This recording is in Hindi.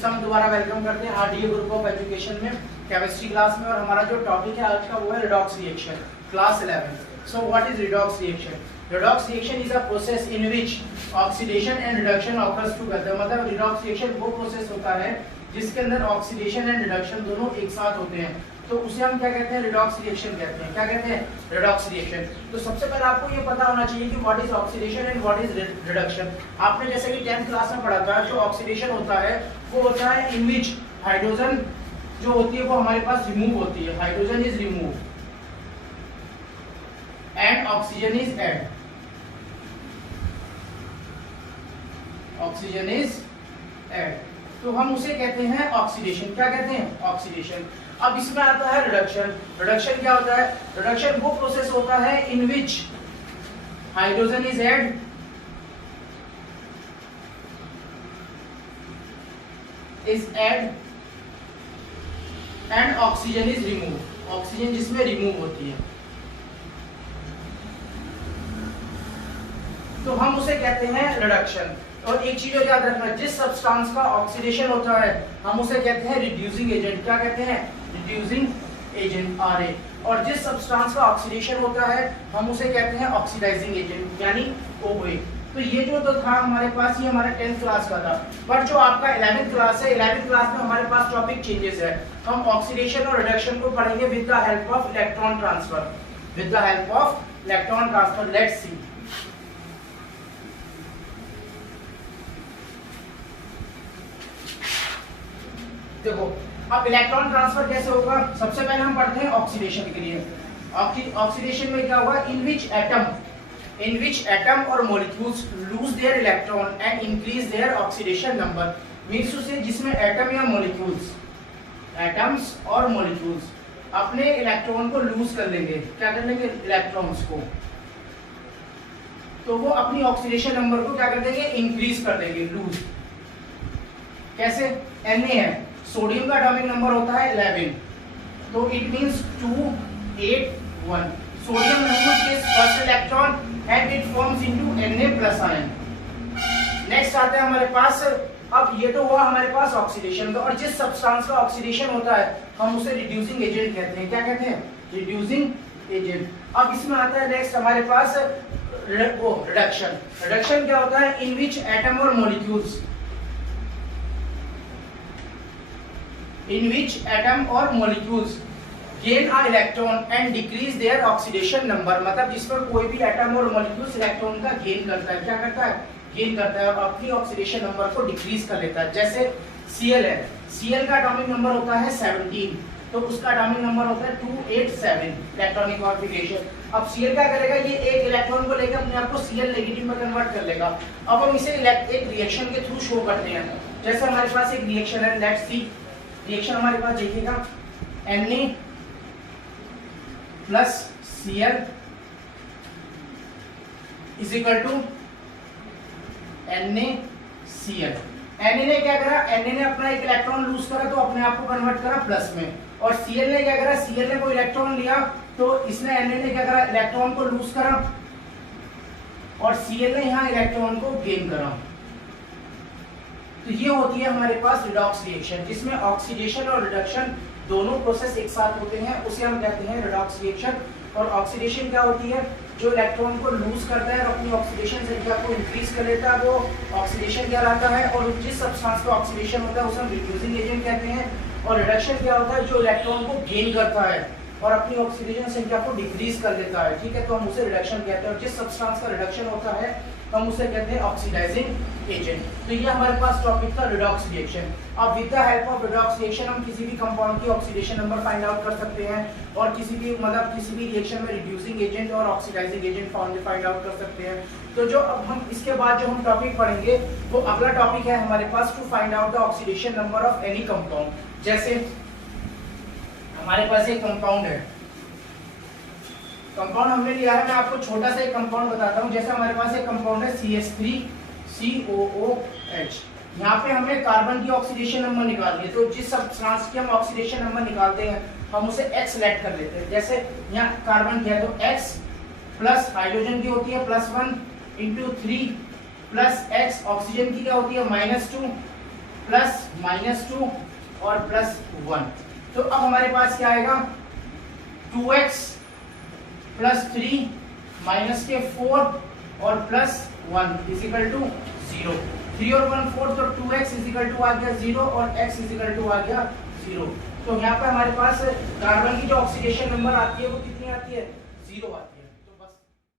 से हम दोबारा वेलकम करते हैं आरडीए ग्रुप ऑफ एजुकेशन में केमिस्ट्री क्लास में। और हमारा जो टॉपिक है आज का वो है redox reaction, class 11। So what is redox reaction? Redox reaction is a process in which oxidation and reduction occurs together. मतलब रिडॉक्स रिएक्शन वो प्रोसेस होता है जिसके अंदर ऑक्सीडेशन एंड रिडक्शन दोनों एक साथ होते हैं, तो उसे हम क्या कहते हैं? रिडॉक्स रिएक्शन कहते हैं। क्या कहते हैं? Redox reaction. तो सबसे पहले आपको ये पता होना चाहिए कि what is oxidation and what is reduction. आपने जैसे कि 10th क्लास में पढ़ा था, जो ऑक्सीडेशन होता है वो होता है इन विच हाइड्रोजन जो होती है वो हमारे पास रिमूव होती है, hydrogen is remove and oxygen is add, oxygen is add, तो हम उसे कहते हैं ऑक्सीडेशन। क्या कहते हैं? ऑक्सीडेशन। अब इसमें आता है रिडक्शन। रिडक्शन क्या होता है? रिडक्शन वो प्रोसेस होता है in which hydrogen is add and oxygen is remove, oxygen जिसमें रिमूव होती है, तो हम उसे कहते हैं रिडक्शन। और एक चीज याद रखना, जिस सब्सटेंस का ऑक्सीडेशन होता है हम उसे कहते हैं रिड्यूसिंग एजेंट। क्या कहते हैं? Reducing agent, Ra। और जिस सब्सटेंस का ऑक्सीडेशन होता है हम उसे कहते हैं ऑक्सीडाइजिंग एजेंट, यानी OA। तो ये जो तो था हमारे पास, ये हमारा 10th क्लास का था। पर जो आपका 11th क्लास है, 11th क्लास में हमारे पास टॉपिक चेंजेस है। हम ऑक्सीडेशन और रिडक्शन को पढ़ेंगे with the help of electron transfer, with the help of electron transfer. Let's see. देखो अब इलेक्ट्रॉन ट्रांसफर कैसे होगा? सबसे पहले हम पढ़ते हैं ऑक्सीडेशन के लिए। ऑक्सीडेशन में क्या होगा? इन विच एटम और molecules lose their electron and increase their oxidation number. Means to say जिसमें एटम या मॉलिक्यूल्स, एटम्स और मॉलिक्यूल्स अपने इलेक्ट्रॉन को लूज कर लेंगे। क्या कर लेंगे? इलेक्ट्रॉन्स को। तो वो अपनी ऑक्सीडेशन नंबर को क्या कर देंगे? इंक्रीज कर देंगे, लूज। कैसे? Na है, सोडियम का एटॉमिक नंबर होता है 11, तो it means 281। Sodium lose its first electron and it forms into Na+ ion. Next आता है हमारे पास, अब ये तो हुआ हमारे पास ऑक्सीडेशन का। और जिस सब्सटेंस का ऑक्सीडेशन होता है हम उसे रिड्यूसिंग एजेंट कहते हैं। क्या कहते हैं? Reducing agent. अब इसमें आता है नेक्स्ट हमारे पास रिडक्शन। रिडक्शन क्या होता है? इन विच एटम और molecules, in which atom or molecules gain a electron and decrease their oxidation number। मतलब जिसमें कोई भी एटम और मॉलिक्यूल्स इलेक्ट्रॉन का गेन करता है। क्या करता है? गेन करता है और अपनी ऑक्सीडेशन नंबर को डिक्रीज कर लेता है। जैसे Cl है, Cl का एटॉमिक नंबर होता है 17, तो उसका एटॉमिक नंबर होता है 287 इलेक्ट्रॉनिक कॉन्फिगरेशन। अब Cl क्या करेगा? ये एक इलेक्ट्रॉन को लेकर अपने आप को Cl नेगेटिव में कन्वर्ट कर लेगा। अब हम इसे एक रिएक्शन के थ्रू शो करते हैं। जैसे हमारे पास एक रिएक्शन है, लेट्स सी। रिएक्शन हमारे पास देखिएगा, Na plus Cl is equal to NaCl। Na ने क्या करा? Na ने अपना एक इलेक्ट्रॉन लूज करा तो अपने आप को कन्वर्ट करा प्लस में। और Cl ने क्या करा? Cl ने कोई इलेक्ट्रॉन लिया तो इसने Na ने क्या करा? इलेक्ट्रॉन को लूज करा और Cl ने यहाँ इलेक्ट्रॉन को गेन करा। तो ये होती है हमारे पास रिडॉक्स रिएक्शन, जिसमें ऑक्सीडेशन और रिडक्शन दोनों प्रोसेस एक साथ होते हैं, उसे हम कहते हैं रिडॉक्स रिएक्शन। और ऑक्सीडेशन क्या होती है? जो इलेक्ट्रॉन को लूज करता है और अपनी ऑक्सीडेशन संख्या को इंक्रीज कर लेता है, वो ऑक्सीडेशन कहलाता है। और जिस सब्सटेंस का ऑक्सीडेशन होता है उसे हम रिड्यूसिंग एजेंट कहते हैं। और रिडक्शन क्या होता है? जो इलेक्ट्रॉन को गेन करता है और अपनी ऑक्सीडेशन संख्या को डिक्रीज कर लेता है। ठीक है, तो हम उसे रिडक्शन कहते हैं। और जिस सब्सटेंस का रिडक्शन होता है हम उसे कहते हैं ऑक्सीडाइजिंग एजेंट। तो ये हमारे पास टॉपिक था रिडॉक्स रिएक्शन। अब with the help of redox reaction हम किसी भी कंपाउंड की ऑक्सीडेशन नंबर फाइंड आउट कर सकते हैं और किसी भी रिएक्शन में रिड्यूसिंग एजेंट और ऑक्सीडाइजिंग एजेंट फाइंड आउट कर सकते हैं। तो जो अब हम इसके बाद जो हम टॉपिक पढ़ेंगे वो अगला टॉपिक है हमारे पास, to find out the oxidation number of any compound. जैसे हमारे पास एक कंपाउंड है, कंपाउंड हमने लिया है, मैं आपको छोटा सा एक कंपाउंड बताता हूँ। जैसे हमारे पास एक कंपाउंड है CH3COOH। यहाँ पे हमें कार्बन की ऑक्सीडेशन नंबर निकालनी है, तो जिस सब्सटेंस की हम ऑक्सीडेशन नंबर निकालते हैं हम उसे X सेलेक्ट कर लेते हैं। जैसे यहाँ कार्बन की है तो X प्लस हाइड्रोजन की होती है +1 × 3 प्लस X, ऑक्सीजन की क्या होती है -2 प्लस -2 और +1। तो अब हमारे पास क्या आएगा 2x + 3 -4 और +1 इजिकल टू 0। 3 और 1 4, तो 2x इजिकल टू आ गया 0 और x इजिकल टू आ गया 0। तो यहाँ पे हमारे पास कार्बन की जो ऑक्सीडेशन नंबर आती है वो कितनी आती है 0 आती है।